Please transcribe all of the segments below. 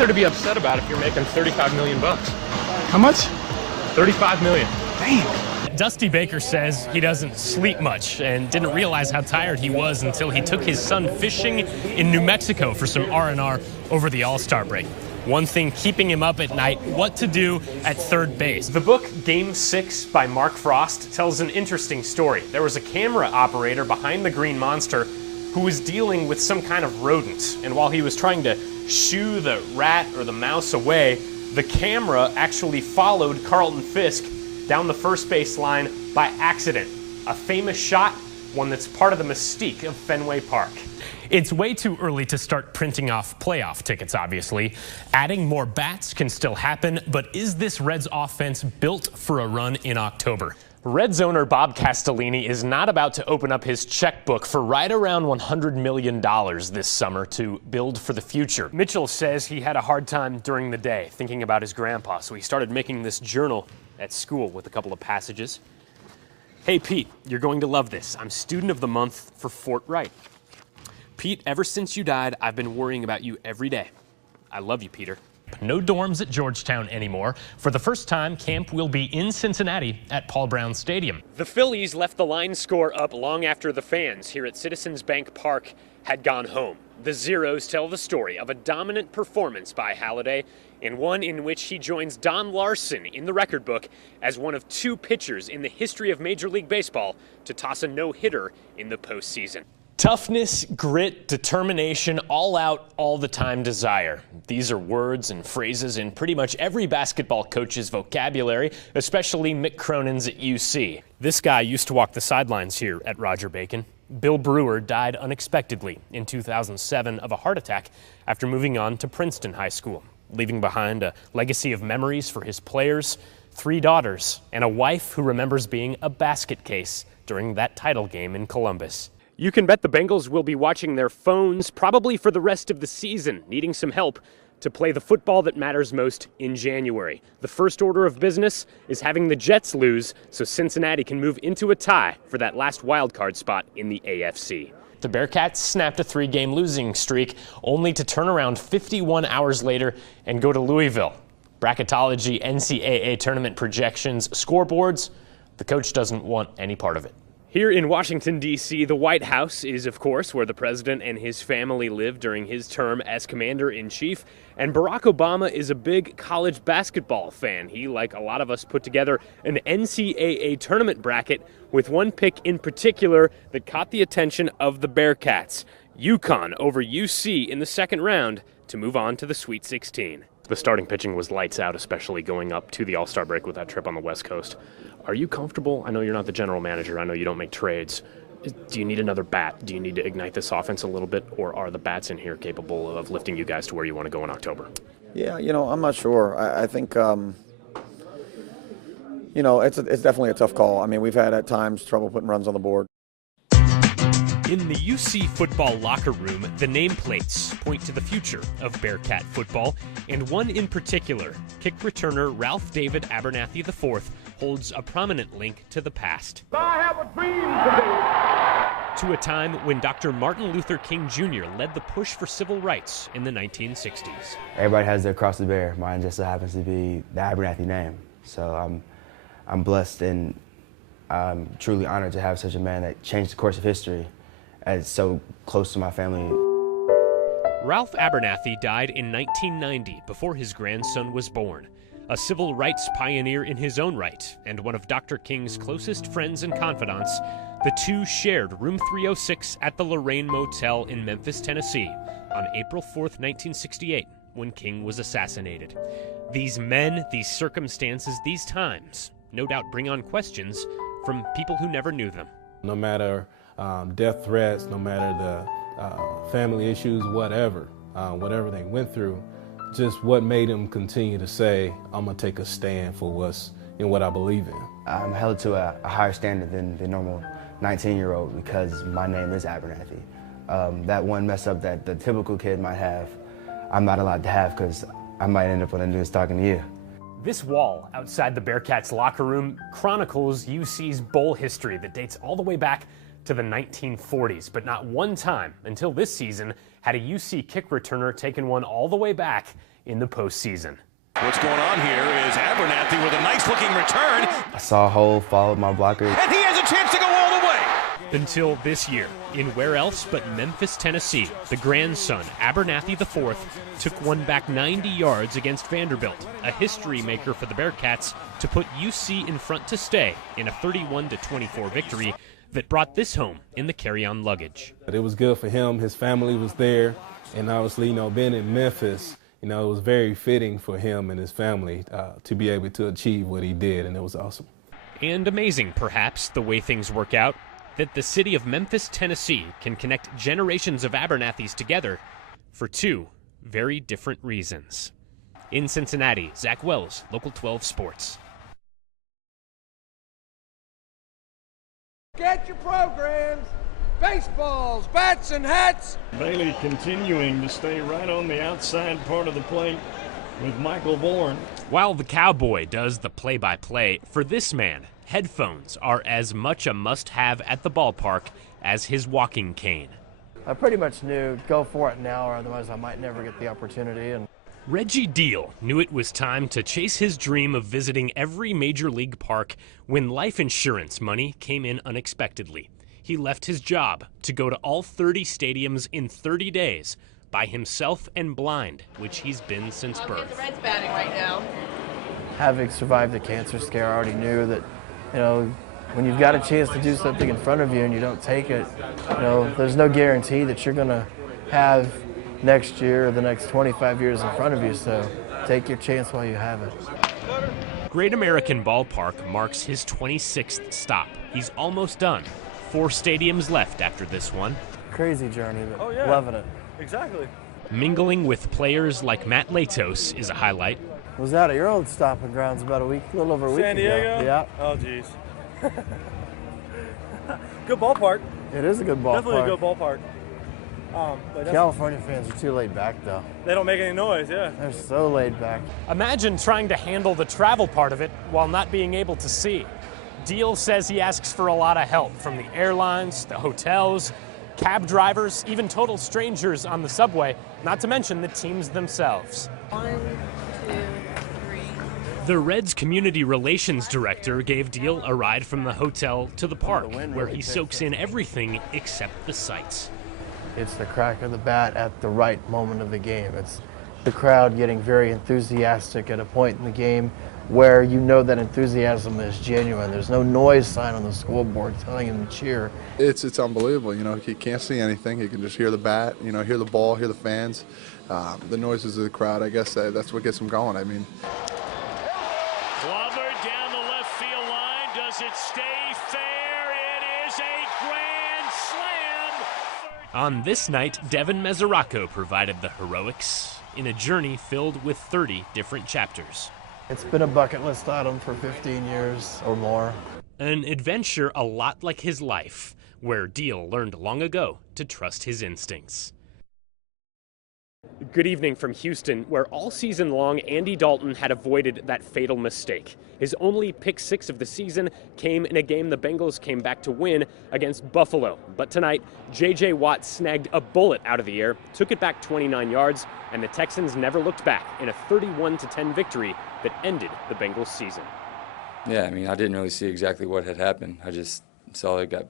there to be upset about if you're making 35 million bucks? How much? 35 million. Damn. Dusty Baker says he doesn't sleep much and didn't realize how tired he was until he took his son fishing in New Mexico for some R&R over the All-Star break. One thing keeping him up at night, what to do at third base. The book Game 6 by Mark Frost tells an interesting story. There was a camera operator behind the Green Monster who was dealing with some kind of rodent, and while he was trying to shoo the rat or the mouse away, the camera actually followed Carlton Fisk down the first base line by accident. A famous shot, one that's part of the mystique of Fenway Park. It's way too early to start printing off playoff tickets, obviously. Adding more bats can still happen, but is this Reds offense built for a run in October? Reds owner Bob Castellini is not about to open up his checkbook for right around $100 million this summer to build for the future. Mitchell says he had a hard time during the day thinking about his grandpa, so he started making this journal at school with a couple of passages. Hey, Pete, you're going to love this. I'm student of the month for Fort Wright. Pete, ever since you died, I've been worrying about you every day. I love you, Peter. No dorms at Georgetown anymore. For the first time, camp will be in Cincinnati at Paul Brown Stadium. The Phillies left the line score up long after the fans here at Citizens Bank Park had gone home. The Zeros tell the story of a dominant performance by Halladay, and one in which he joins Don Larson in the record book as one of 2 pitchers in the history of Major League Baseball to toss a no-hitter in the postseason. Toughness, grit, determination, all out, all the time desire. These are words and phrases in pretty much every basketball coach's vocabulary, especially Mick Cronin's at UC. This guy used to walk the sidelines here at Roger Bacon. Bill Brewer died unexpectedly in 2007 of a heart attack after moving on to Princeton High School, leaving behind a legacy of memories for his players, 3 daughters, and a wife who remembers being a basket case during that title game in Columbus. You can bet the Bengals will be watching their phones probably for the rest of the season, needing some help to play the football that matters most in January. The first order of business is having the Jets lose so Cincinnati can move into a tie for that last wildcard spot in the AFC. The Bearcats snapped a 3-game losing streak, only to turn around 51 hours later and go to Louisville. Bracketology, NCAA tournament projections, scoreboards, the coach doesn't want any part of it. Here in Washington, D.C., the White House is, of course, where the president and his family lived during his term as commander-in-chief. And Barack Obama is a big college basketball fan. He, like a lot of us, put together an NCAA tournament bracket with one pick in particular that caught the attention of the Bearcats. UConn over UC in the second round to move on to the Sweet 16. The starting pitching was lights out, especially going up to the All-Star break with that trip on the West Coast. Are you comfortable? I know you're not the general manager. I know you don't make trades. Do you need another bat? Do you need to ignite this offense a little bit? Or are the bats in here capable of lifting you guys to where you want to go in October? Yeah, I'm not sure. I think, it's definitely a tough call. I mean, we've had at times trouble putting runs on the board. In the UC football locker room, the nameplates point to the future of Bearcat football, and one in particular, kick returner Ralph David Abernathy IV, holds a prominent link to the past. I have a dream today. To a time when Dr. Martin Luther King Jr. led the push for civil rights in the 1960s. Everybody has their cross to bear. Mine just so happens to be the Abernathy name. So I'm blessed and I'm truly honored to have such a man that changed the course of history as so close to my family. Ralph Abernathy died in 1990 before his grandson was born. A civil rights pioneer in his own right, and one of Dr. King's closest friends and confidants, the two shared room 306 at the Lorraine Motel in Memphis, Tennessee, on April 4th, 1968, when King was assassinated. These men, these circumstances, these times, no doubt bring on questions from people who never knew them. No matter death threats, no matter the family issues, whatever they went through, just what made them continue to say, I'm gonna take a stand for what I believe in. I'm held to a higher standard than the normal 19-year-old because my name is Abernathy. That one mess up that the typical kid might have, I'm not allowed to have because I might end up on the news talking to you. This wall outside the Bearcats locker room chronicles UC's bowl history that dates all the way back to the 1940s, but not one time until this season had a UC kick returner taken one all the way back in the postseason. What's going on here is Abernathy with a nice-looking return. I saw Hole follow my blocker. And he has a chance to go all the way. Until this year, in where else but Memphis, Tennessee, the grandson, Abernathy IV, took one back 90 yards against Vanderbilt, a history maker for the Bearcats, to put UC in front to stay in a 31-24 victory that brought this home in the carry-on luggage. But it was good for him. His family was there. And obviously, being in Memphis, it was very fitting for him and his family to be able to achieve what he did, and it was awesome. And amazing, perhaps, the way things work out, that the city of Memphis, Tennessee can connect generations of Abernathys together for two very different reasons. In Cincinnati, Zach Wells, Local 12 Sports. Get your programs, baseballs, bats, and hats. Bailey continuing to stay right on the outside part of the plate with Michael Bourne. While the Cowboy does the play-by-play, for this man, headphones are as much a must-have at the ballpark as his walking cane. I pretty much knew, go for it now, or otherwise I might never get the opportunity. And Reggie Deal knew it was time to chase his dream of visiting every major league park when life insurance money came in unexpectedly. He left his job to go to all 30 stadiums in 30 days by himself and blind, which he's been since birth. The Reds batting right now. having survived a cancer scare, I already knew that, when you've got a chance to do something in front of you and you don't take it, there's no guarantee that you're going to have next year or the next 25 years in front of you, so take your chance while you have it. Great American Ballpark marks his 26th stop. He's almost done. 4 stadiums left after this one. Crazy journey, but loving it. Exactly. Mingling with players like Matt Latos is a highlight. Was out at your old stomping grounds about a little over a week San Diego? ago. Yeah. Oh, geez. Good ballpark. It is a good ballpark. Definitely a good ballpark. But California fans are too laid back, though. They don't make any noise, yeah. They're so laid back. Imagine trying to handle the travel part of it while not being able to see. Deal says he asks for a lot of help from the airlines, the hotels, cab drivers, even total strangers on the subway, not to mention the teams themselves. 1, 2, 3. The Reds community relations director gave Deal a ride from the hotel to the park, where he soaks in everything except the sights. It's the crack of the bat at the right moment of the game. It's the crowd getting very enthusiastic at a point in the game where you know that enthusiasm is genuine. There's no noise sign on the scoreboard telling him to cheer. It's unbelievable. He can't see anything. He can just hear the bat, hear the ball, hear the fans, the noises of the crowd. I guess that's what gets him going. I mean, Glover down the left field line. Does it stay fair? It is a grand slam. On this night, Devin Mesoraco provided the heroics in a journey filled with 30 different chapters. It's been a bucket list item for 15 years or more. An adventure a lot like his life, where Deal learned long ago to trust his instincts. Good evening from Houston, where all season long Andy Dalton had avoided that fatal mistake. His only pick 6 of the season came in a game the Bengals came back to win against Buffalo. But tonight, J.J. Watt snagged a bullet out of the air, took it back 29 yards, and the Texans never looked back in a 31-10 victory that ended the Bengals season. Yeah, I mean, I didn't really see exactly what had happened. I just saw it got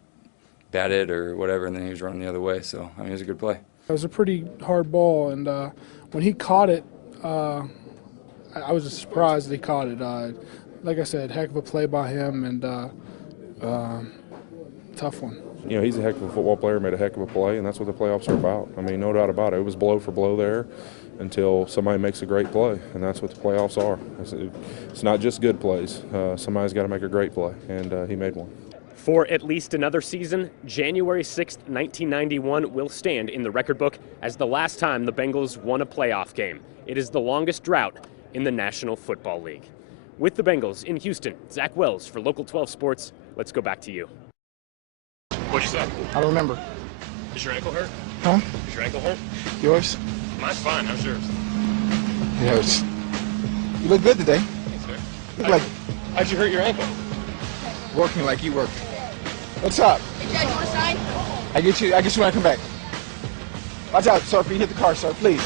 batted or whatever, and then he was running the other way. So, I mean, it was a good play. It was a pretty hard ball, and when he caught it, I was just surprised that he caught it. Like I said, heck of a play by him, and tough one. He's a heck of a football player, made a heck of a play, and that's what the playoffs are about. I mean, no doubt about it. It was blow for blow there until somebody makes a great play, and that's what the playoffs are. It's not just good plays. Somebody's got to make a great play, and he made one. For at least another season, January 6th, 1991 will stand in the record book as the last time the Bengals won a playoff game. It is the longest drought in the National Football League. With the Bengals in Houston, Zach Wells for Local 12 Sports. Let's go back to you. What'd you say? I don't remember. Is your ankle hurt? Huh? Is your ankle hurt? Yours? Mine's fine. How's yours? Yours. You look good today. Thanks, sir. Look like How'd you hurt your ankle? working like you work. What's up? Hey, Dad, you want to sign? I get you when I come back. Watch out, sir, if you hit the car, sir, please.